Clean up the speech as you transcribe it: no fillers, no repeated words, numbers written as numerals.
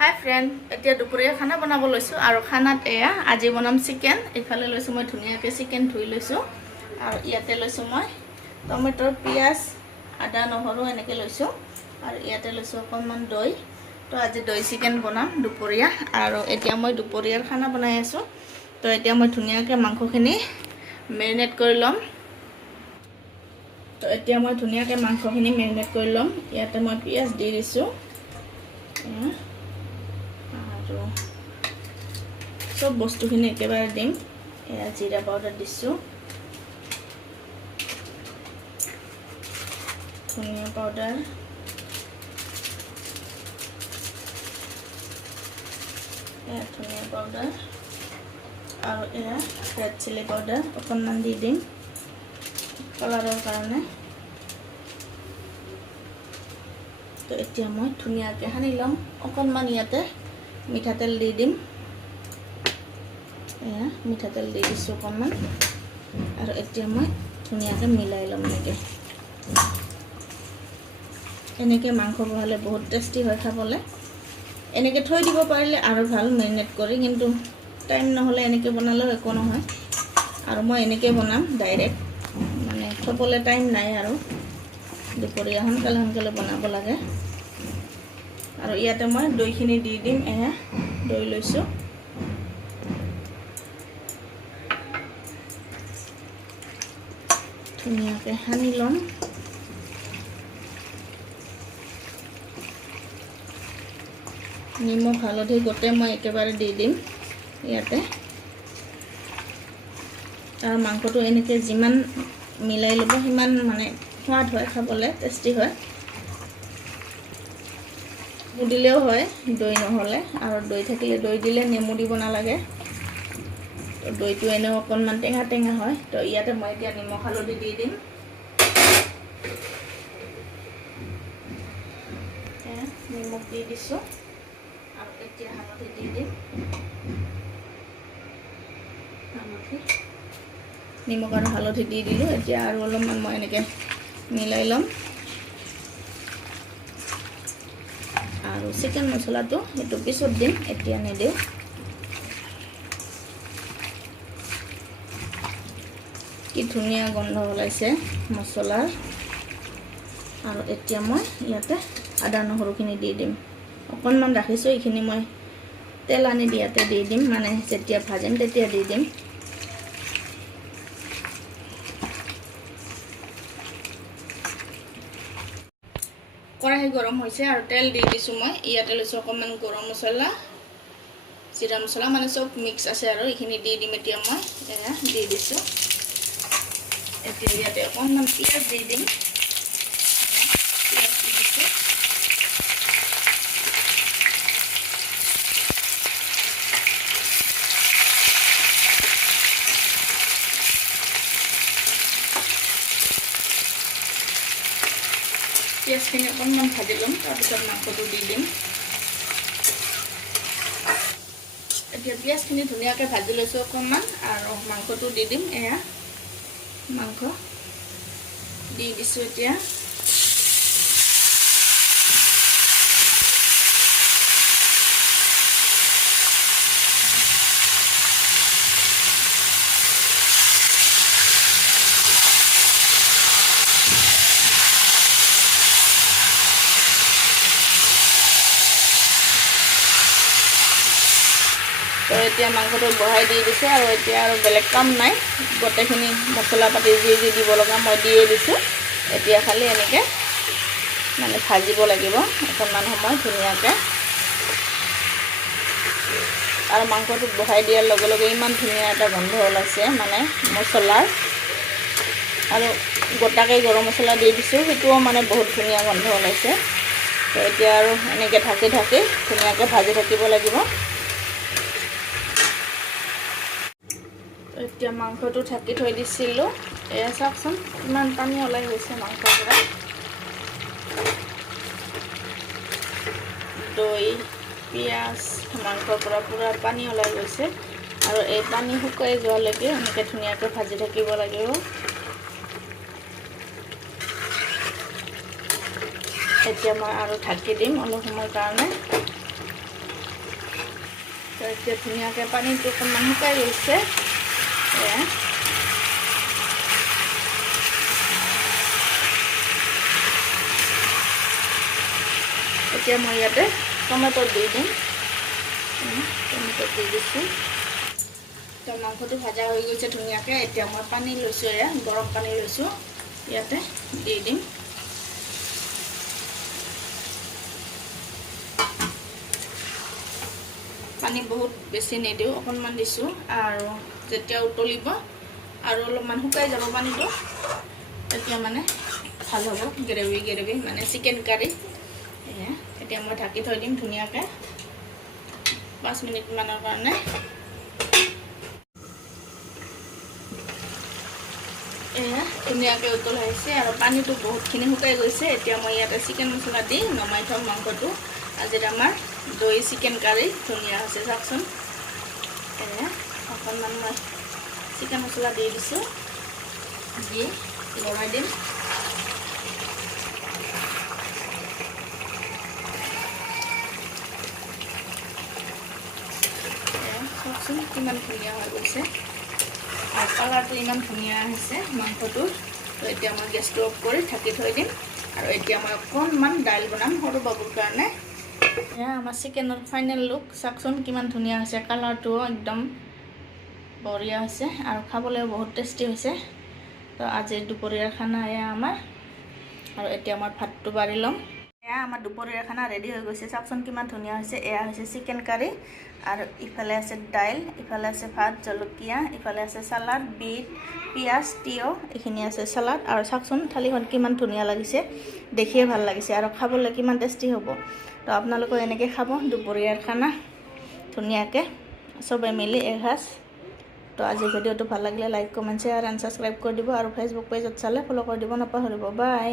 হাই friend, এতিয়া দুপৰীয়া খানা বনাব লৈছোঁ আৰু খানাত এয়া আজি বনাম চিকেন। এইফালে লৈছোঁ মই ধুনীয়াকৈ চিকেন ধুই লৈছোঁ আৰু ইয়াতে লৈছোঁ মই টমেটো, পিঁয়াজ, আদা, নহৰু এনেকৈ লৈছোঁ আৰু ইয়াতে লৈছোঁ অকণমান দৈ। তো আজি দৈ চিকেন বনাম দুপৰীয়া আৰু এতিয়া মই দুপৰীয়াৰ খানা বনাই আছোঁ। তো এতিয়া মই ধুনীয়াকৈ মাংসখিনি মেৰিনেট কৰি ল'ম। তো এতিয়া মই ধুনীয়াকৈ মাংসখিনি মেৰিনেট কৰি ল'ম। ইয়াতে মই পিঁয়াজ দি দিছোঁ আৰু চব বস্তুখিনি একেবাৰে দিম। এয়া জিৰা পাউডাৰ দিছোঁ, ধনিয়া পাউডাৰ, এয়া ধনিয়া পাউডাৰ আৰু এয়া ৰেড চিলি পাউডাৰ অকণমান দি দিম কালাৰৰ কাৰণে। তো এতিয়া মই ধুনীয়াকৈ সানি ল'ম। অকণমান ইয়াতে মিঠাতেল দি দিম। এয়া মিঠাতেল দি দিছোঁ অকণমান আৰু এতিয়া মই ধুনীয়াকৈ মিলাই ল'ম। এনেকৈ মাংস বনালে বহুত টেষ্টি হয় খাবলৈ। এনেকৈ থৈ দিব পাৰিলে আৰু ভাল মেৰিনেট কৰি, কিন্তু টাইম নহ'লে এনেকৈ বনালেও একো নহয়। আৰু মই এনেকৈ বনাম ডাইৰেক্ট, মানে থ'বলৈ টাইম নাই আৰু দুপৰীয়া সোনকালে বনাব লাগে। আৰু ইয়াতে মই দৈখিনি দি দিম। এয়া দৈ লৈছোঁ, ধুনীয়াকৈ সানি ল'ম। নিমখ হালধি গোটেই মই একেবাৰে দি দিম ইয়াতে। আৰু মাংসটো এনেকৈ যিমান মিলাই ল'ব সিমান মানে সোৱাদ হয়, খাবলৈ টেষ্টি হয়। দিলেও হয় দৈ নহ'লে, আৰু দৈ থাকিলে দৈ দিলে, নেমু দিব নালাগে। তো দৈটো এনেও অকণমান টেঙা টেঙা হয়। তো ইয়াতে মই এতিয়া নিমখ হালধি দি দিম। নিমখ দি দিছোঁ আৰু এতিয়া হালধি দি দিম। নিমখ আৰু হালধি দি দিলোঁ। এতিয়া আৰু অলপমান মই এনেকৈ মিলাই ল'ম। আৰু চিকেন মছলাটো সেইটো পিছত দিম, এতিয়া নিদিওঁ। কি ধুনীয়া গোন্ধ ওলাইছে মছলাৰ। আৰু এতিয়া মই ইয়াতে আদা নহৰুখিনি দি দিম। অকণমান ৰাখিছোঁ, এইখিনি মই তেল আনি দিয়াতে দি দিম, মানে যেতিয়া ভাজিম তেতিয়া দি দিম। কেৰাহী গৰম হৈছে আৰু তেল দি দিছোঁ মই। ইয়াতে লৈছোঁ অকণমান গৰম মছলা, জিৰা মছলা, মানে চব মিক্স আছে আৰু এইখিনি দি দিম। এতিয়া মই এয়া দি দিছোঁ। এতিয়া ইয়াতে অকণমান পিঁয়াজ দি দিম। পিঁয়াজ দি দিছোঁ। পিঁয়াজখিনি অকণমান ভাজি ল'ম, তাৰপিছত মাংসটো দি দিম। এতিয়া পিঁয়াজখিনি ধুনীয়াকৈ ভাজি লৈছোঁ অকণমান, আৰু মাংসটো দি দিম। এয়া মাংস দি দিছোঁ এতিয়া। তো এতিয়া মাংসটো বঢ়াই দি দিছোঁ আৰু এতিয়া আৰু বেলেগ কাম নাই। গোটেইখিনি মছলা পাতি যি যি দিব লগা মই দিয়ে দিছোঁ। এতিয়া খালি এনেকৈ মানে ভাজিব লাগিব অকণমান সময় ধুনীয়াকৈ। আৰু মাংসটো বঢ়াই দিয়াৰ লগে লগে ইমান ধুনীয়া এটা গোন্ধ ওলাইছে মানে মছলাৰ। আৰু গোটাকৈ গৰম মছলা দি দিছোঁ, সেইটোও মানে বহুত ধুনীয়া গোন্ধ ওলাইছে। তো এতিয়া আৰু এনেকৈ ঢাকি ধুনীয়াকৈ ভাজি থাকিব লাগিব। এতিয়া মাংসটো ঢাকি থৈ দিছিলোঁ। এয়া চাওকচোন কিমান পানী ওলাই গৈছে মাংসৰ পৰা। দৈ, পিঁয়াজ, মাংসৰ পৰা পূৰা পানী ওলাই গৈছে। আৰু এই পানী শুকাই যোৱালৈকে এনেকৈ ধুনীয়াকৈ ভাজি থাকিব লাগিব। এতিয়া মই আৰু ঢাকি দিম অলপ সময়ৰ কাৰণে। এতিয়া ধুনীয়াকৈ পানীটো অকণমান শুকাই গৈছে এতিয়া মই ইয়াতে টমেটো দি দিম টমেটো দি দিছোঁ তো মাংসটো ভাজা হৈ গৈছে ধুনীয়াকৈ এতিয়া মই পানী লৈছোঁ গৰম পানী লৈছোঁ ইয়াতে দি দিম পানী বহুত বেছি নিদিওঁ অকণমান দিছোঁ আৰু যেতিয়া উতলিব আৰু অলপমান শুকাই যাব পানীটো তেতিয়া মানে ভাল হ'ব গ্ৰেভি মানে চিকেন কাৰী এতিয়া মই ঢাকি থৈ দিম ধুনীয়াকৈ 5 মিনিটমানৰ কাৰণে ধুনীয়াকৈ উতল আহিছে আৰু পানীটো বহুতখিনি শুকাই গৈছে এতিয়া মই ইয়াতে চিকেন মছলা দি নমাই থম মাংসটো আজিৰ আমাৰ দৈ চিকেন কাৰী ধুনীয়া হৈছে চাওকচোন অকণমান মই চিকেন মছলা দি দিছোঁ দি লৰাই দিম চাওকচোন কিমান ধুনীয়া হৈ গৈছে আৰু কালাৰটো ইমান ধুনীয়া আহিছে মাংসটোৰ তো এতিয়া মই গেছটো অফ কৰি ঢাকি থৈ দিম আৰু এতিয়া মই অকণমান দাইল বনাম সৰু বাবুৰ কাৰণে আমাৰ চিকেনৰ ফাইনেল লুক চাওকচোন কিমান ধুনীয়া হৈছে কালাৰটো একদম বঢ়িয়া হৈছে আৰু খাবলৈ বহুত টেষ্টি হৈছে তো আজিৰ দুপৰীয়াৰ খানা আমাৰ আৰু এতিয়া মই ভাতটো বাঢ়ি ল'ম আমাৰ দুপৰীয়াৰ খানা ৰেডি হৈ গৈছে চাওকচোন কিমান ধুনীয়া হৈছে হৈছে চিকেন কাৰী আৰু ইফালে আছে দাইল ইফালে আছে ভাত জলকীয়া ইফালে আছে চালাড বিট পিঁয়াজ তিয়ঁহ এইখিনি আছে চালাড আৰু চাওকচোন থালিখন কিমান ধুনীয়া লাগিছে দেখিয়ে ভাল লাগিছে আৰু খাবলৈ কিমান টেষ্টি হ'ব তো আপোনালোকে এনেকৈ খাব দুপৰীয়াৰ খানা ধুনীয়াকৈ চবে মিলি এসাঁজ তো আজি ভিডিঅ'টো ভাল লাগিলে like comment share and subscribe কৰি দিব আৰু ফেচবুক পেজত চালে ফ'ল' কৰি দিব নাপাহৰিব বাই